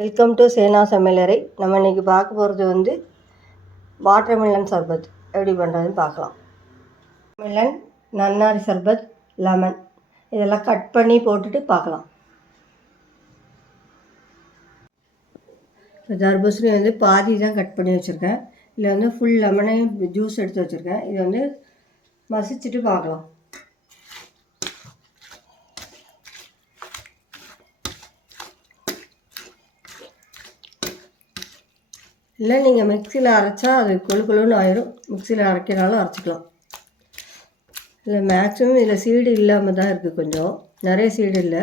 Welcome to சேனா சமையலறை. நம்ம இன்றைக்கி பார்க்க போகிறது வந்து வாட்டர்மெலன் சர்பத் எப்படி பண்ணுறதுன்னு பார்க்கலாம். மெலன், நன்னாரி சர்பத், லெமன் இதெல்லாம் கட் பண்ணி போட்டுட்டு பார்க்கலாம். இப்போ தர்பூசணி வந்து பாதி தான் கட் பண்ணி வச்சுருக்கேன். இதில் வந்து ஃபுல் லெமனையும் ஜூஸ் எடுத்து வச்சுருக்கேன். இதை வந்து மசிச்சுட்டு பார்க்கலாம். இல்லை நீங்கள் மிக்சியில் அரைச்சா அது கொழுன்னு ஆயிரும். மிக்சியில் அரைக்கிறனாலும் அரைச்சிக்கலாம். இல்லை மேக்ஸிமம் இதில் சீடு இல்லாமல் தான் இருக்குது. கொஞ்சம் நிறைய சீடு இல்லை.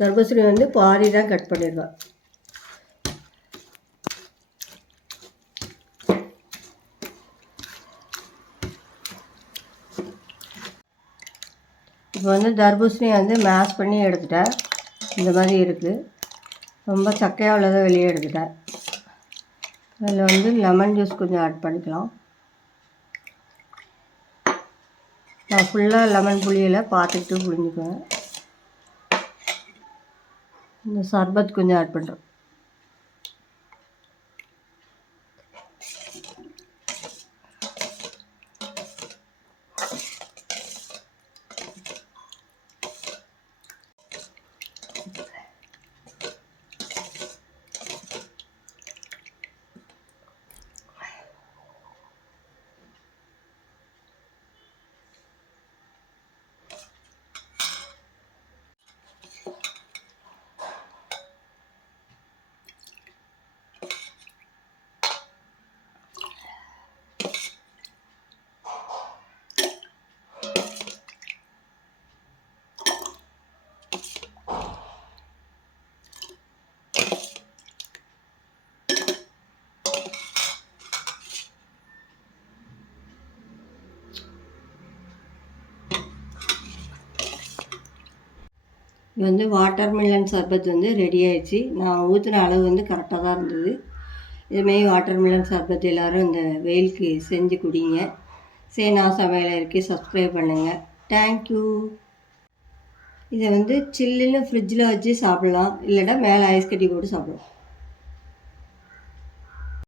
தர்பூசணி வந்து பாதி தான் கட் பண்ணிடுவேன். இப்போ வந்து தர்பூசணியை வந்து மேஷ் பண்ணி எடுத்துட்டேன். இந்த மாதிரி இருக்குது. ரொம்ப சக்கையாக உள்ளதை வெளியே எடுத்துட்டேன். அதில் வந்து லெமன் ஜூஸ் கொஞ்சம் ஆட் பண்ணிக்கலாம். நான் ஃபுல்லாக லெமன் புளியில் பார்த்துக்கிட்டு புளிஞ்சுக்குவேன். இந்த சர்பத் கொஞ்சம் ஆட் பண்ணுறேன். இது வந்து வாட்டர்மெலன் சர்பத் வந்து ரெடி ஆயிடுச்சு. நான் ஊற்றின அளவு வந்து கரெக்டாக தான் இருந்தது. இதுமாரி வாட்டர்மெலன் சர்பத் எல்லோரும் இந்த வெயிலுக்கு செஞ்சு குடிங்க. சேனா சமையலறைக்கு சப்ஸ்கிரைப் பண்ணுங்கள். தேங்க்யூ. இதை வந்து சில்லுன்னு ஃப்ரிட்ஜில் வச்சு சாப்பிட்லாம். இல்லைன்னா மேலே ஐஸ் கட்டி போட்டு சாப்பிடலாம்.